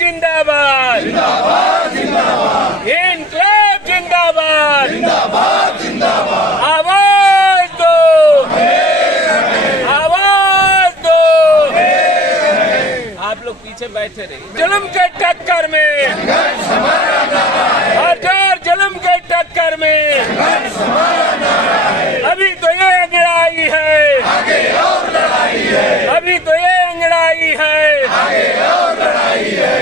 जिंदाबाद जिंदाबाद जिंदाबाद, इनकलाब जिंदाबाद जिंदाबाद जिंदाबाद, आवाज दो आवाज दो। आप लोग पीछे बैठे रहिए। जुल्म के टक्कर में हजार जुल्म के टक्कर में अभी तो ये अंगड़ाई है, आगे और लड़ाई है। अभी तो ये अंगड़ाई है, आगे और लड़ाई है।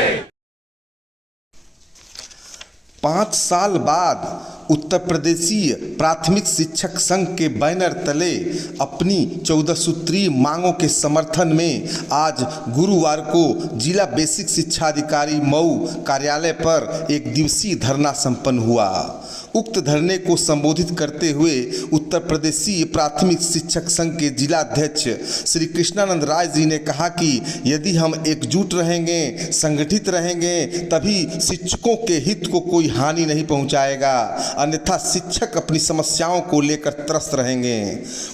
5 साल बाद उत्तर प्रदेशीय प्राथमिक शिक्षक संघ के बैनर तले अपनी 14 सूत्रीय मांगों के समर्थन में आज गुरुवार को जिला बेसिक शिक्षा अधिकारी मऊ कार्यालय पर एक दिवसीय धरना संपन्न हुआ। उक्त धरने को संबोधित करते हुए उत्तर प्रदेशीय प्राथमिक शिक्षक संघ के जिला अध्यक्ष श्री कृष्णानंद राय जी ने कहा कि यदि हम एकजुट रहेंगे, संगठित रहेंगे, तभी शिक्षकों के हित को कोई हानि नहीं पहुंचाएगा, अन्यथा शिक्षक अपनी समस्याओं को लेकर त्रस्त रहेंगे।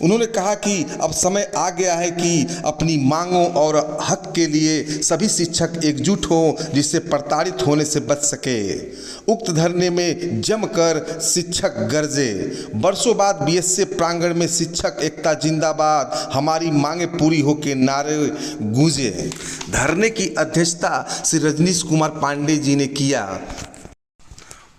उन्होंने कहा कि अब समय आ गया है कि अपनी मांगों और हक के लिए सभी शिक्षक एकजुट हों, जिससे प्रताड़ित होने से बच सके। उक्त धरने में जमकर शिक्षक गरजे। वर्षों बाद बीएसए प्रांगण में शिक्षक एकता जिंदाबाद, हमारी मांगे पूरी हो के नारे गूंजे। धरने की अध्यक्षता श्री रजनीश कुमार पांडे जी ने किया।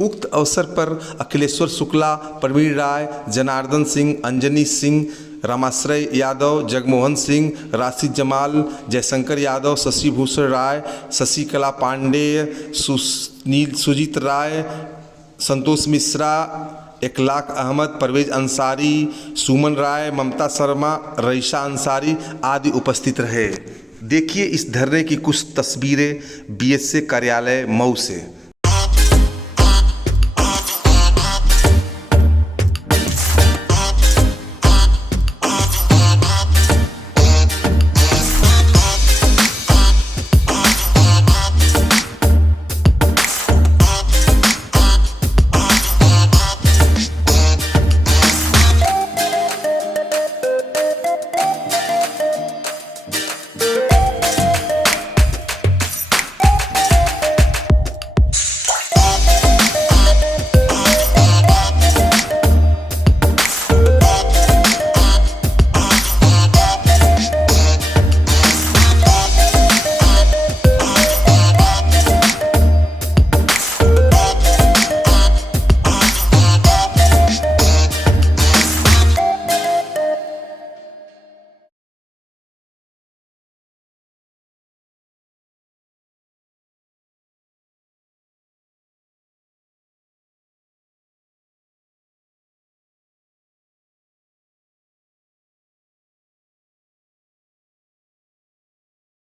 उक्त अवसर पर अखिलेश्वर शुक्ला, प्रवीण राय, जनार्दन सिंह, अंजनी सिंह, रामाश्रय यादव, जगमोहन सिंह, राशिद जमाल, जयशंकर यादव, शशि भूषण राय, शशिकला पांडे, सुजीत राय, संतोष मिश्रा, इकलाक अहमद, परवेज अंसारी, सुमन राय, ममता शर्मा, रईसा अंसारी आदि उपस्थित रहे। देखिए इस धरने की कुछ तस्वीरें बीएसए कार्यालय मऊ से।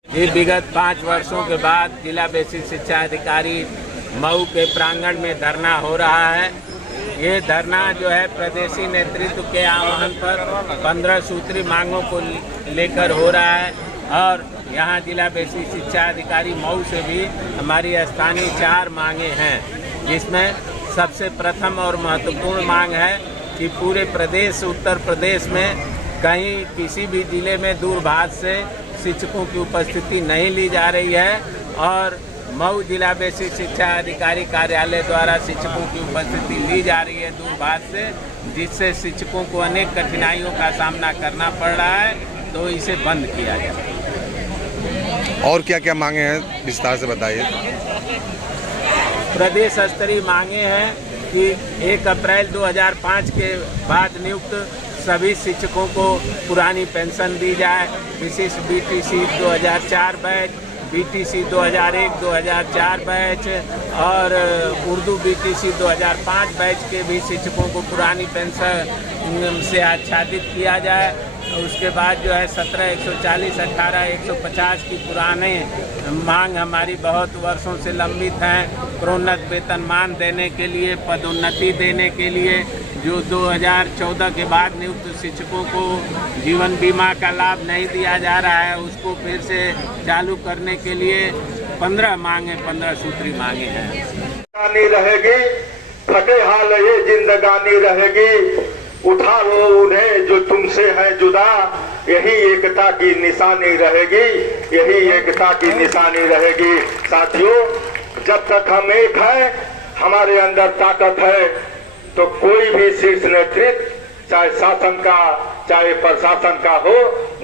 ये विगत 5 वर्षों के बाद जिला बेसिक शिक्षा अधिकारी मऊ के प्रांगण में धरना हो रहा है। ये धरना जो है प्रदेशी नेतृत्व के आह्वान पर 15 सूत्री मांगों को लेकर हो रहा है और यहाँ जिला बेसिक शिक्षा अधिकारी मऊ से भी हमारी स्थानीय 4 मांगे हैं, जिसमें सबसे प्रथम और महत्वपूर्ण मांग है कि पूरे प्रदेश उत्तर प्रदेश में कहीं किसी भी जिले में दूरभाष से शिक्षकों की उपस्थिति नहीं ली जा रही है और मऊ जिला बेसिक शिक्षा अधिकारी कार्यालय द्वारा शिक्षकों की उपस्थिति ली जा रही है दूरभाष से, जिससे शिक्षकों को अनेक कठिनाइयों का सामना करना पड़ रहा है, तो इसे बंद किया जाए। और क्या क्या मांगे हैं विस्तार से बताइए। प्रदेश स्तरीय मांगे हैं कि 1 अप्रैल 2005 के बाद नियुक्त सभी शिक्षकों को पुरानी पेंशन दी जाए। विशिष्ट बीटीसी 2004 बैच, बीटीसी 2001-2004 बैच और उर्दू बीटीसी 2005 बैच के भी शिक्षकों को पुरानी पेंशन से आच्छादित किया जाए। उसके बाद जो है 17, 140, 18, 150 की पुराने मांग हमारी बहुत वर्षों से लंबित हैं। प्रोन्नत वेतनमान देने के लिए, पदोन्नति देने के लिए, जो 2014 के बाद नियुक्त शिक्षकों को जीवन बीमा का लाभ नहीं दिया जा रहा है, उसको फिर से चालू करने के लिए 15 मांगे, 15 सूत्री मांगे हैं। रहेगी फटे हाल ये जिंदगानी रहेगी, उठाओ उन्हें जो तुमसे है जुदा, यही एकता की निशानी रहेगी। यही एकता की निशानी रहेगी। साथियों, जब तक हम एक हैं, हमारे अंदर ताकत है, तो कोई भी शीर्ष नेतृत्व, चाहे शासन का चाहे प्रशासन का हो,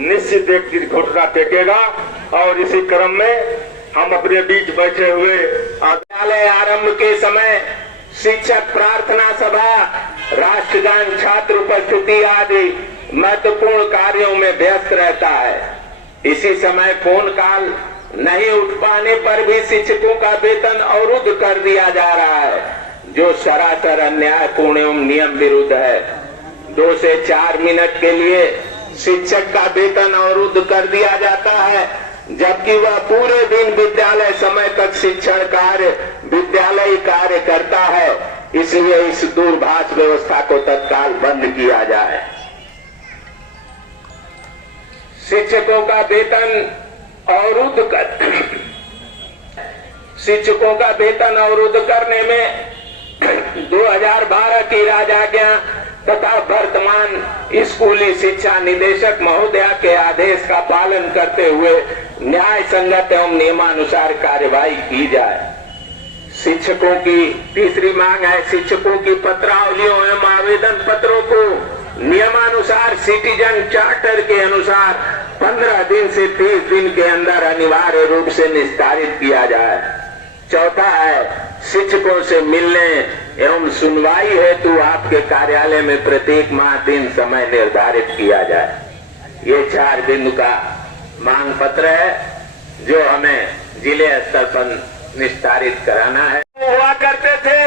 निश्चित एक घुटना टेकेगा। और इसी क्रम में हम अपने बीच बैठे हुए विद्यालय आरंभ के समय शिक्षक प्रार्थना सभा, राष्ट्रगान, छात्र उपस्थिति आदि महत्वपूर्ण कार्यों में व्यस्त रहता है। इसी समय फोन कॉल नहीं उठ पाने पर भी शिक्षकों का वेतन अवरुद्ध कर दिया जा रहा है, जो सरासर अन्यायपूर्ण एवं नियम विरुद्ध है। 2 से 4 मिनट के लिए शिक्षक का वेतन अवरुद्ध कर दिया जाता है, जबकि वह पूरे दिन विद्यालय समय तक शिक्षण कार्य, विद्यालय कार्य करता है। इसलिए इस दूरभाष व्यवस्था को तत्काल बंद किया जाए। शिक्षकों का वेतन अवरुद्ध करने में 2012 की राजाज्ञा तथा वर्तमान स्कूली शिक्षा निदेशक महोदया के आदेश का पालन करते हुए न्याय संगत एवं नियमानुसार कार्यवाही की जाए। शिक्षकों की तीसरी मांग है, शिक्षकों की पत्रावलियों एवं आवेदन पत्रों को नियमानुसार सिटीजन चार्टर के अनुसार 15 दिन से 30 दिन के अंदर अनिवार्य रूप से निस्तारित किया जाए। चौथा है, शिक्षकों से मिलने एवं सुनवाई हेतु आपके कार्यालय में प्रत्येक माह दिन समय निर्धारित किया जाए। ये 4 बिंदु का मांग पत्र है जो हमें जिले स्तर पर निस्तारित कराना है। हुआ करते थे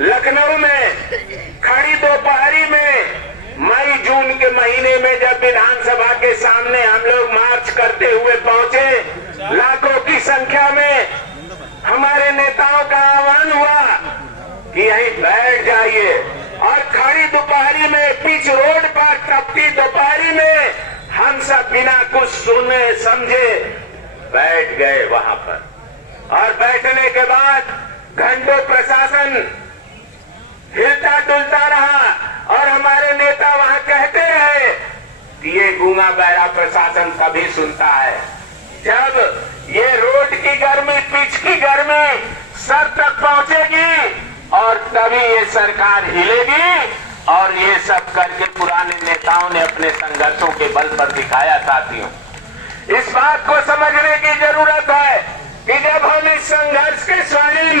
लखनऊ में खड़ी दोपहरी में मई जून के महीने में जब विधानसभा के सामने हम लोग मार्च करते हुए पहुंचे, लाखों की संख्या में हमारे नेताओं का आह्वान हुआ कि यहीं बैठ जाइए, और खड़ी दोपहरी में पिच रोड पर तपती दोपहरी में हम सब बिना कुछ सुने समझे बैठ गए वहां पर। और बैठने के बाद घंटों प्रशासन हिलता डुलता रहा और हमारे नेता वहां कहते रहे कि ये गूंगा बहरा प्रशासन कभी सुनता है, जब ये रोड की गर्मी, पिच की गर्मी सर तक पहुंचेगी और तभी ये सरकार हिलेगी। और ये सब करके पुराने नेताओं ने अपने संघर्षों के बल पर दिखाया। साथियों, इस बात को समझने की जरूरत है कि जब हम इस संघर्ष के स्वर्णिम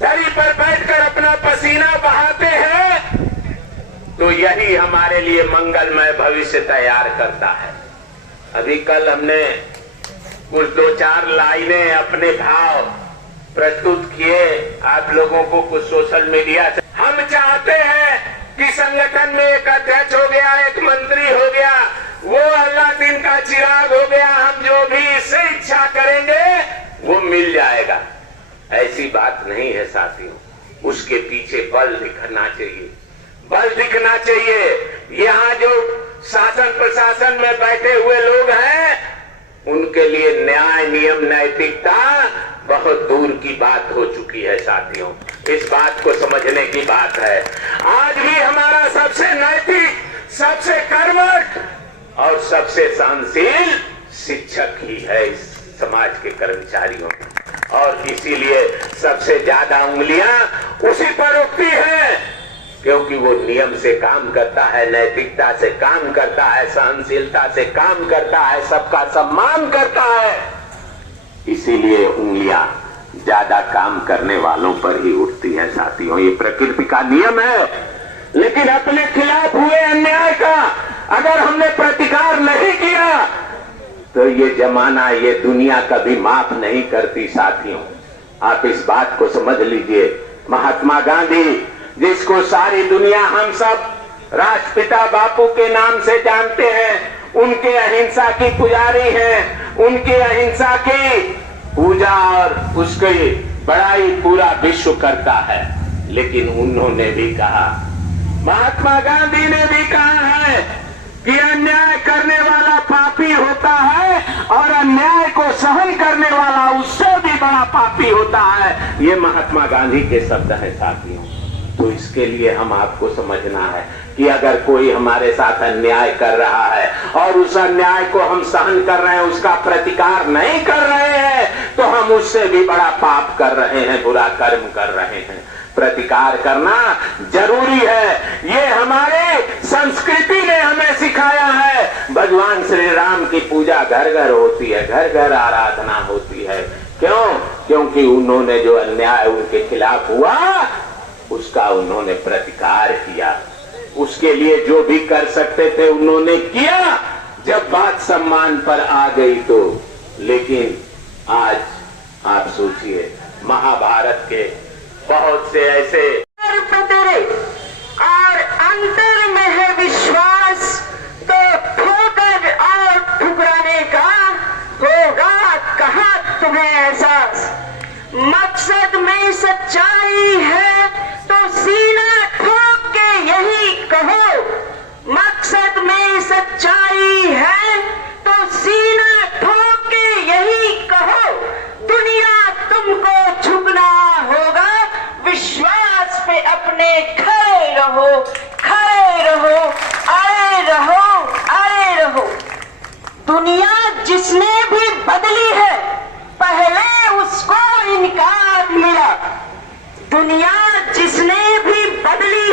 दरी पर बैठकर अपना पसीना बहाते हैं, तो यही हमारे लिए मंगलमय भविष्य तैयार करता है। अभी कल हमने कुछ 2-4 लाइनें अपने भाव प्रस्तुत किए आप लोगों को कुछ सोशल मीडिया से। हम चाहते हैं कि संगठन में एक अध्यक्ष हो गया, एक मंत्री हो गया, वो अल्लाह दिन का चिराग हो गया, हम जो भी इससे इच्छा करेंगे वो मिल जाएगा। ऐसी बात नहीं है साथियों, उसके पीछे बल दिखना चाहिए, बल दिखना चाहिए। यहाँ जो शासन प्रशासन में बैठे हुए लोग हैं, उनके लिए न्याय, नियम, नैतिकता बहुत दूर की बात हो चुकी है। साथियों, इस बात को समझने की बात है। आज भी हमारा सबसे नैतिक, सबसे कर्मठ और सबसे सहनशील शिक्षक ही है इस समाज के कर्मचारियों में, और इसीलिए सबसे ज्यादा उंगलियां उसी पर उठती हैं, क्योंकि वो नियम से काम करता है, नैतिकता से काम करता है, सहनशीलता से काम करता है, सबका सम्मान करता है। इसीलिए उंगलियां ज्यादा काम करने वालों पर ही उठती हैं। साथियों, ये प्रकृति का नियम है। लेकिन अपने खिलाफ हुए अन्याय का अगर हमने प्रतिकार नहीं किया तो ये जमाना, ये दुनिया कभी माफ नहीं करती। साथियों, आप इस बात को समझ लीजिए। महात्मा गांधी, जिसको सारी दुनिया हम सब राष्ट्रपिता बापू के नाम से जानते हैं, उनके अहिंसा की पुजारी हैं, उनकी अहिंसा की पूजा और उसकी बड़ाई पूरा विश्व करता है। लेकिन उन्होंने भी कहा, महात्मा गांधी ने भी कहा है कि अन्याय करने वाला पापी होता है और अन्याय को सहन करने वाला उससे भी बड़ा पापी होता है। ये महात्मा गांधी के शब्द हैं। साथियों, तो इसके लिए हम आपको समझना है कि अगर कोई हमारे साथ अन्याय कर रहा है और उस अन्याय को हम सहन कर रहे हैं, उसका प्रतिकार नहीं कर रहे हैं, तो हम उससे भी बड़ा पाप कर रहे हैं, बुरा कर्म कर रहे हैं। प्रतिकार करना जरूरी है, ये हमारे संस्कृति ने हमें सिखाया है। भगवान श्री राम की पूजा घर घर होती है, घर घर आराधना होती है। क्यों? क्योंकि उन्होंने जो अन्याय उनके खिलाफ हुआ उसका उन्होंने प्रतिकार किया, उसके लिए जो भी कर सकते थे उन्होंने किया। जब बात सम्मान पर आ गई तो, लेकिन आज आप सोचिए, महाभारत के बहुत से ऐसे और अंतर में है विश्वास, तो ठोकर और ठुकराने का होगा कहाँ तुम्हें एहसास। मकसद में सच्चाई है तो सीना ठोक के यही कहो, मकसद में सच्चाई है तो सीना ठोक के यही कहो। दुनिया तुमको झुकना होगा, विश्वास पे अपने खड़े रहो, खड़े रहो, अड़े रहो, अड़े रहो। दुनिया जिसने भी बदली है, पहले उसको इनकार मिला। दुनिया जिसने भी बदली